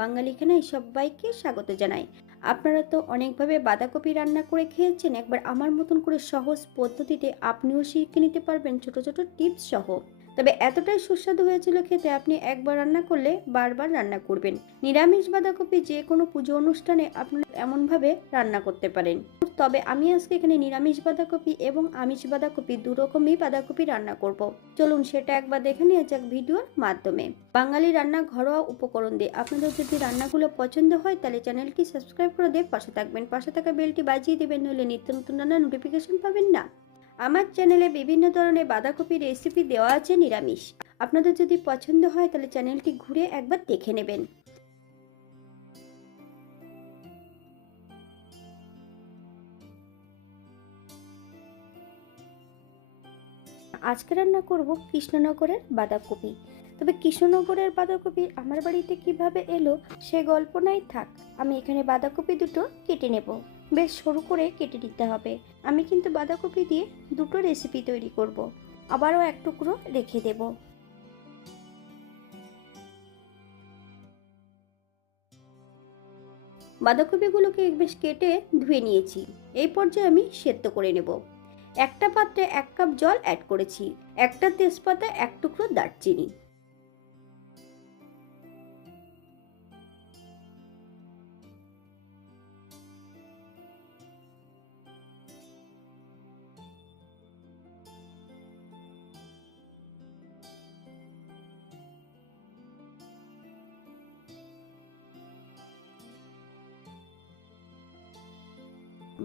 বাঙালি খানায় সবাইকে স্বাগত জানাই। আপনারা তো অনেকভাবে বাঁধাকপি রান্না করে খেয়েছেন, একবার আমার মতন করে সহজ পদ্ধতিতে আপনিও শিখে নিতে পারবেন ছোট ছোট টিপস সহ। তবে এতটাই সুস্বাদু হয়েছিল খেতে, আপনি একবার রান্না করলে বারবার রান্না করবেন। নিরামিষ বাঁধাকপি যে কোনো পুজো অনুষ্ঠানে আপনারা এমনভাবে রান্না করতে পারেন। তবে আমি আজকে এখানে নিরামিষ বাঁধাকপি এবং আমিষ বাঁধাকপি দু রকমই বাঁধাকপি রান্না করব। চলুন সেটা একবার দেখে নিয়ে যাক ভিডিওর মাধ্যমে। বাঙালি রান্না ঘরোয়া উপকরণ দিয়ে। আপনাদের যদি রান্নাগুলো পছন্দ হয় তাহলে চ্যানেলটি সাবস্ক্রাইব করে দিয়ে পাশে থাকবেন, পাশে থাকা বেলটি বাজিয়ে দেবেন, নইলে নিত্য নতুন রান্নার নোটিফিকেশন পাবেন না। আমার চ্যানেলে বিভিন্ন ধরনের বাঁধাকপি রেসিপি দেওয়া আছে নিরামিষ। আপনাদের যদি পছন্দ হয় তাহলে চ্যানেলটি ঘুরে একবার দেখে নেবেন। আজকে রান্না করব কৃষ্ণনগরের বাঁধাকপি। তবে কৃষ্ণনগরের বাঁধাকপি আমার বাড়িতে কিভাবে এলো সে গল্প নাই থাক। আমি এখানে বাঁধাকপি দুটো কেটে নেব। বেশ সরু করে কেটে নিতে হবে। আমি কিন্তু বাঁধাকপি দিয়ে দুটো রেসিপি তৈরি করব। আবারও এক টুকরো রেখে দেব। বাঁধাকপিগুলোকে বেশ কেটে ধুয়ে নিয়েছি। এই পর্যায়ে আমি সেদ্ধ করে নেব। একটা পাত্রে 1 কাপ জল অ্যাড করেছি, একটা তেজপাতা, এক টুকরো দারচিনি।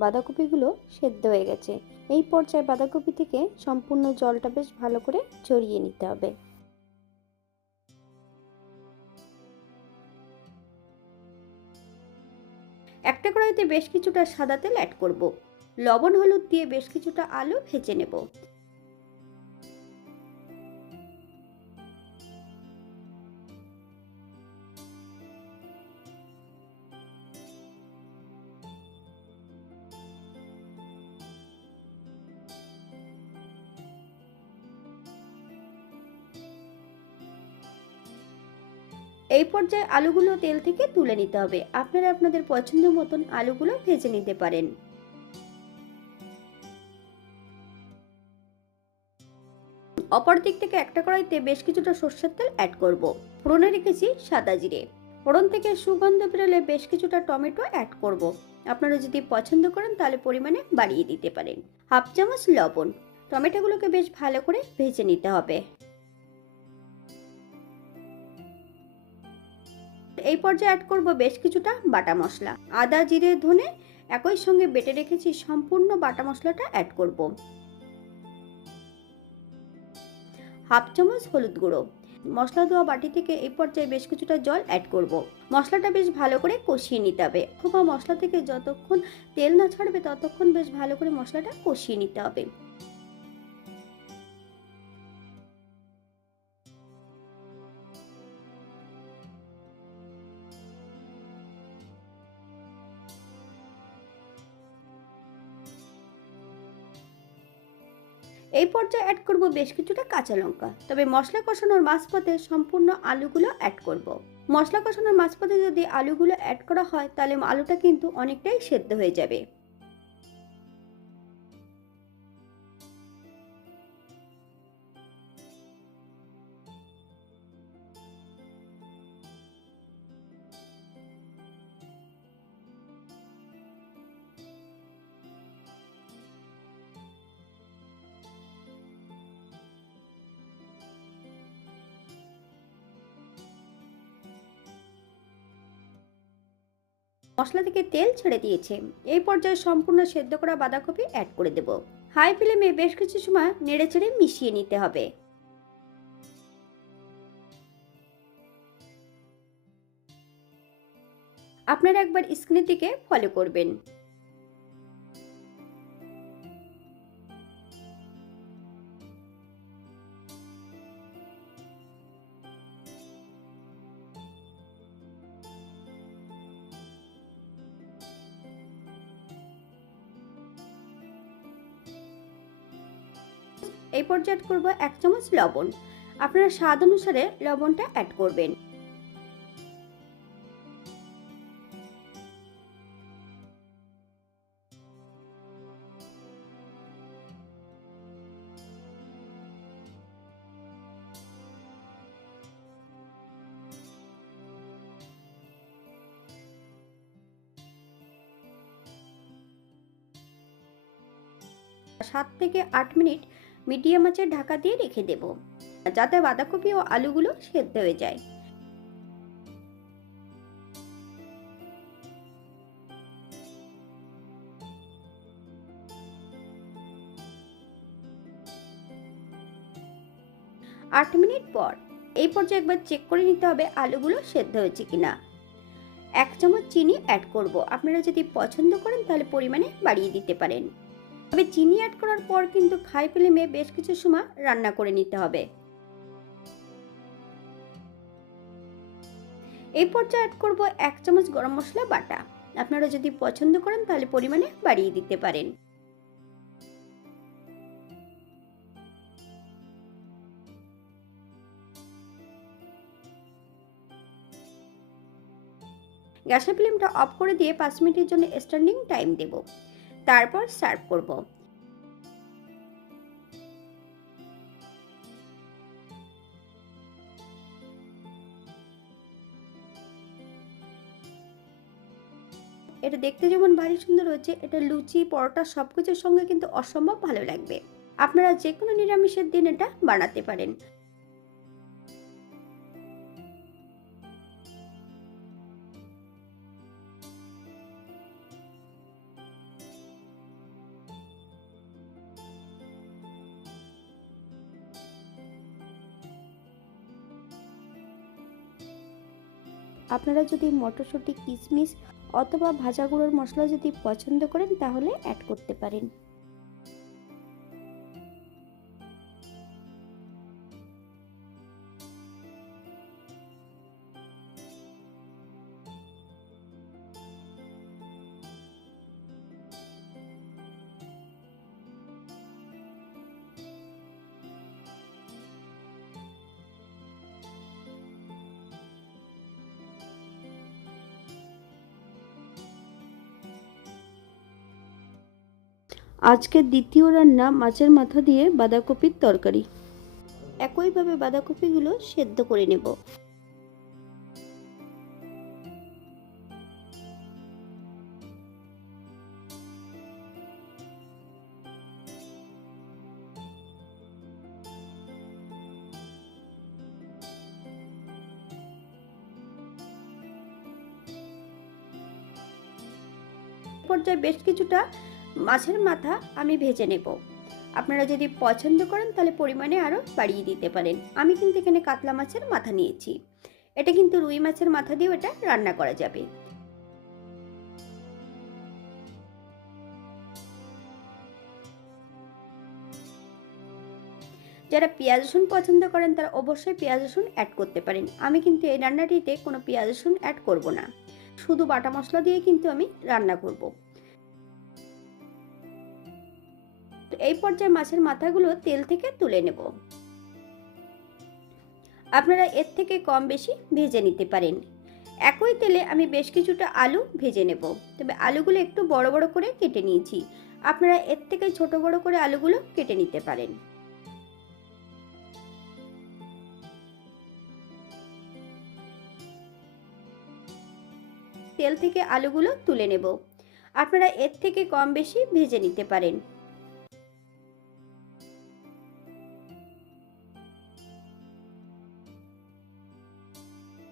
বাঁধাকপিগুলো সেদ্ধ হয়ে গেছে। এই পর্যায়ে বাঁধাকপি থেকে সম্পূর্ণ জলটা বেশ ভালো করে ঝরিয়ে নিতে হবে। একটা কড়াইতে বেশ কিছুটা সাদা তেল অ্যাড করব। লবণ হলুদ দিয়ে বেশ কিছুটা আলু ভেজে নেব। এই পর্যায়ে আলুগুলো তেল থেকে তুলে নিতে হবে। আপনারা আপনাদের পছন্দ মতন আলুগুলো ভেজে নিতে পারেন। অপর দিক থেকে একটা কড়াইতে বেশ কিছুটা সরষের তেল অ্যাড করব। ফোড়নে রেখেছি সাদা জিরে। ফোড়ন থেকে সুগন্ধ বেরোলে বেশ কিছুটা টমেটো অ্যাড করব। আপনারা যদি পছন্দ করেন তাহলে পরিমাণে বাড়িয়ে দিতে পারেন। হাফ চামচ লবণ। টমেটোগুলোকে বেশ ভালো করে ভেজে নিতে হবে। এই পর্যায়ে অ্যাড করব বেশ কিছুটা বাটা মশলা। আদা, জিরে, ধনে একই সঙ্গে বেটে রেখেছি সম্পূর্ণ বাটা মশলাটা অ্যাড করব। হাফ চামচ হলুদ গুঁড়ো। মশলা দেওয়া বাটি থেকে এই পর্যায়ে বেশ কিছুটা জল অ্যাড করব। মশলাটা বেশ ভালো করে কষিয়ে নিতে হবে, অথবা মশলা থেকে যতক্ষণ তেল না ছাড়বে ততক্ষণ বেশ ভালো করে মশলাটা কষিয়ে নিতে হবে। এই পর্যায়ে অ্যাড করব বেশ কিছুটা কাঁচা লঙ্কা। তবে মশলা কষানোর মাঝপথে সম্পূর্ণ আলুগুলো অ্যাড করব। মশলা কষানোর মাঝপথে যদি আলুগুলো অ্যাড করা হয় তাহলে আলুটা কিন্তু অনেকটাই সেদ্ধ হয়ে যাবে। মশলা থেকে তেল ছেড়ে দিয়েছে। এই পর্যায়ে সম্পূর্ণ সেদ্ধ করা বাঁধাকপি অ্যাড করে দেব। হাই ফ্লেমে বেশ কিছু সময় নেড়েচেড়ে মিশিয়ে নিতে হবে। আপনারা একবার স্ক্রিনের দিকে ফলো করবেন। এই পর্যায়ে অ্যাড করব 1 চামচ লবণ। আপনারা স্বাদ অনুসারে লবণটা অ্যাড করবেন। 7 থেকে 8 মিনিট মিডিয়াম আঁচে ঢাকা দিয়ে রেখে দেব, যাতে বাঁধাকপি ও আলুগুলো সেদ্ধ হয়ে যায়। 8 মিনিট পর এই পর্যায়ে একবার চেক করে নিতে হবে আলুগুলো সেদ্ধ হয়েছে কিনা। 1 চামচ চিনি অ্যাড করব। আপনারা যদি পছন্দ করেন তাহলে পরিমাণে বাড়িয়ে দিতে পারেন। তবে চিনি অ্যাড করার পর কিন্তু হাই ফ্লেমে বেশ কিছু সময় রান্না করে নিতে হবে। এই পর্যায়ে অ্যাড করব 1 চামচ গরম মশলা বাটা। আপনারা যদি পছন্দ করেন তাহলে পরিমাণে বাড়িয়ে দিতে পারেন। গ্যাসের ফ্লেমটা অফ করে দিয়ে 5 মিনিটের জন্য স্ট্যান্ডিং টাইম দেব, তারপর সার্ভ করব। এটা দেখতে যেমন ভারী সুন্দর হচ্ছে, এটা লুচি পরোটা সবকিছুর সঙ্গে কিন্তু অসম্ভব ভালো লাগবে। আপনারা যে কোনো নিরামিষের দিন এটা বানাতে পারেন। আপনারা যদি মটরশুঁটি, কিশমিশ অথবা ভাজা গুঁড়োর মশলা যদি পছন্দ করেন তাহলে অ্যাড করতে পারেন। আজকের দ্বিতীয় রান্না মাছের মাথা দিয়ে বাঁধাকপির তরকারি। একইভাবে বাঁধাকপিগুলো সেদ্ধ করে নেব। পর্যায়ে বেশ কিছুটা মাছের মাথা আমি ভেজে নেব। আপনারা যদি পছন্দ করেন তাহলে পরিমাণে আরও বাড়িয়ে দিতে পারেন। আমি কিন্তু এখানে কাতলা মাছের মাথা নিয়েছি। এটা কিন্তু রুই মাছের মাথা দিয়েও এটা রান্না করা যাবে। যারা পেঁয়াজ রসুন পছন্দ করেন তারা অবশ্যই পেঁয়াজ রসুন অ্যাড করতে পারেন। আমি কিন্তু এই রান্নাটিতে কোনো পেঁয়াজ রসুন অ্যাড করব না, শুধু বাটা মশলা দিয়ে কিন্তু আমি রান্না করব। এই পর্যায়ে মাছের মাথাগুলো তেল থেকে তুলে নেব। আপনারা এর থেকে কম বেশি ভেজে নিতে পারেন। একই তেলে আমি বেশ কিছুটা আলু ভেজে নেব, তবে আলুগুলো একটু বড় বড় করে কেটে নিয়েছি। আপনারা এর থেকে ছোট বড় করে আলুগুলো কেটে নিতে পারেন। তেল থেকে আলুগুলো তুলে নেব। আপনারা এর থেকে কম বেশি ভেজে নিতে পারেন।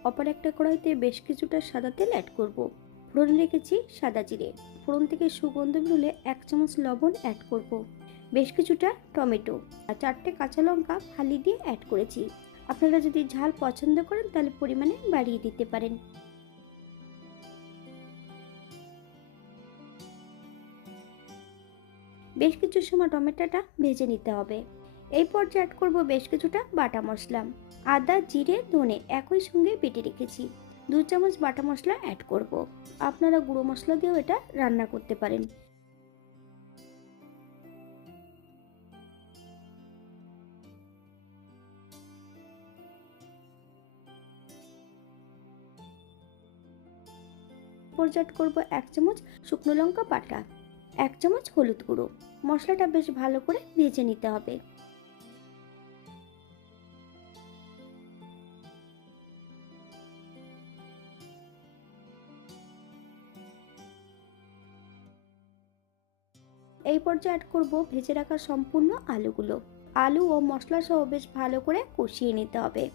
অপর একটা কড়াইতে বেশ কিছুটা সাদা তেল অ্যাড করব। ফোড়নে রেখেছি সাদা জিরে। ফোড়ন থেকে সুগন্ধ বেরোলে 1 চামচ লবণ অ্যাড করব। বেশ কিছুটা টমেটো আর 4টে কাঁচা লঙ্কা ফালি দিয়ে অ্যাড করেছি। আপনারা যদি ঝাল পছন্দ করেন তাহলে পরিমাণে বাড়িয়ে দিতে পারেন। বেশ কিছু সময় টমেটোটা ভেজে নিতে হবে। এই পর্যায়ে অ্যাড করব বেশ কিছুটা বাটা মশলা। আদা, জিরে, ধনে একই সঙ্গে বেটে রেখেছি। 2 চামচ বাটা মশলা অ্যাড করব। আপনারা গুঁড়ো মশলা দিয়েও এটা রান্না করতে পারেন। পর্যায়ে অ্যাড করব 1 চামচ শুকনো লঙ্কা বাটা, 1 চামচ হলুদ গুঁড়ো। মশলাটা বেশ ভালো করে ভেজে নিতে হবে। এই পর্যায়ে অ্যাড করব ভেজে রাখা সম্পূর্ণ আলুগুলো। আলু ও মশলা সহ বেশ ভালো করে কষিয়ে নিতে হবে।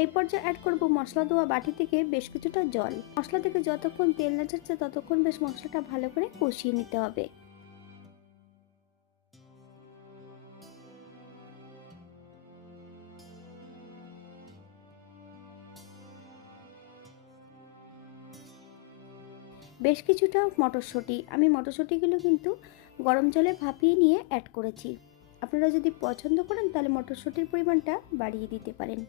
এই পর্যায়ে অ্যাড করব মশলা ধোয়া বাটি থেকে বেশ কিছুটা জল। মশলা থেকে যতক্ষণ তেল না ছাড়ছে ততক্ষণ বেশ মশলাটা ভালো করে কষিয়ে নিতে হবে। বেশ কিছুটা মটরশুঁটি, আমি মটরশুঁটিগুলো কিন্তু গরম জলে ভাপিয়ে নিয়ে অ্যাড করেছি। আপনারা যদি পছন্দ করেন তাহলে মটরশুঁটির পরিমাণটা বাড়িয়ে দিতে পারেন।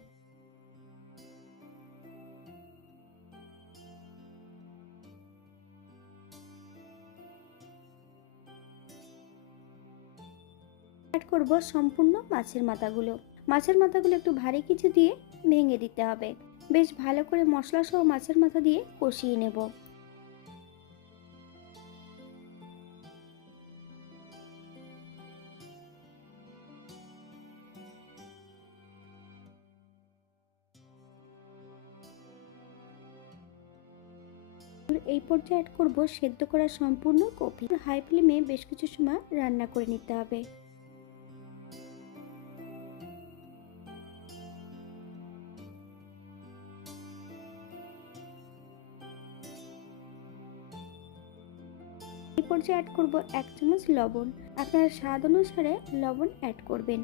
অ্যাড করব সম্পূর্ণ মাছের মাথাগুলো। মাছের মাথাগুলো একটু ভারী কিছু দিয়ে ভেঙে দিতে হবে। বেশ ভালো করে মশলা সহ মাছের মাথা দিয়ে কষিয়ে নেব। এই পর্যায়ে অ্যাড করব সেদ্ধ করা সম্পূর্ণ কপি। হাই ফ্লেমে বেশ কিছু সময় রান্না করে নিতে হবে। এই পর্যায়ে অ্যাড করব 1 চামচ লবণ। আপনারা স্বাদ অনুসারে লবণ অ্যাড করবেন।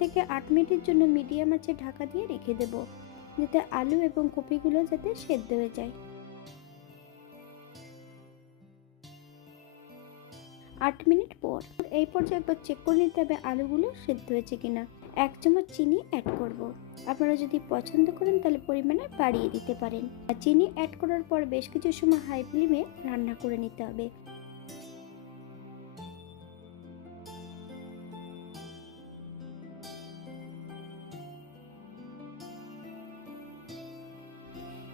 থেকে 8 মিনিটের জন্য মিডিয়াম আঁচে ঢাকা দিয়ে রেখে দেব, যাতে আলু এবং কপিগুলো যাতে সেদ্ধ হয়ে যায়। 8 মিনিট পর এই পর্যায়ে একবার চেক করে নিতে হবে আলুগুলো সেদ্ধ হয়েছে কিনা। 1 চামচ চিনি অ্যাড করব। আপনারা যদি পছন্দ করেন তাহলে পরিমাণে বাড়িয়ে দিতে পারেন। আর চিনি অ্যাড করার পর বেশ কিছু সময় হাই ফ্লেমে রান্না করে নিতে হবে।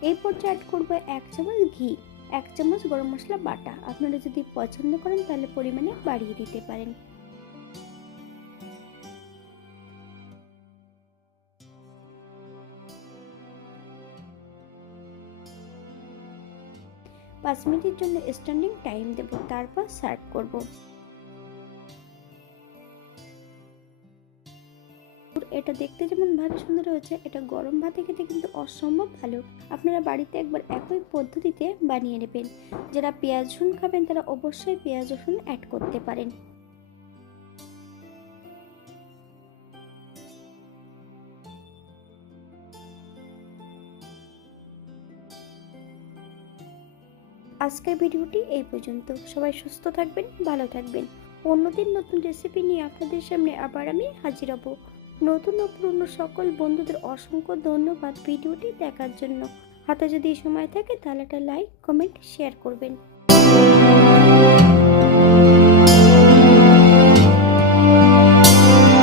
এই পর্যায়ে অ্যাড করব 1 চামচ ঘি, 1 চামচ গরম মশলা বাটা। আপনারা যদি পছন্দ করেন তাহলে পরিমাণে বাড়িয়ে দিতে পারেন। 5 মিনিটের জন্য স্ট্যান্ডিং টাইম দেব, তারপর সার্ভ করব। এটা দেখতে যেমন ভালো সুন্দর হয়েছে, এটা গরম ভাতে খেতে কিন্তু অসম্ভব ভালো। আপনারা বাড়িতে একবার একই পদ্ধতিতে বানিয়ে নেবেন। যারা পেঁয়াজ রসুন খাবেন তারা অবশ্যই পেঁয়াজ রসুন অ্যাড করতে পারেন। আজকের ভিডিওটি এই পর্যন্ত। সবাই সুস্থ থাকবেন, ভালো থাকবেন। অন্যদিন নতুন রেসিপি নিয়ে আপনাদের সামনে আবার আমি হাজির হব। নতুন ও পুরনো সকল বন্ধুদের অসংখ্য ধন্যবাদ ভিডিওটি দেখার জন্য। হাতে যদি সময় থাকে তাহলে একটা লাইক, কমেন্ট, শেয়ার করবেন।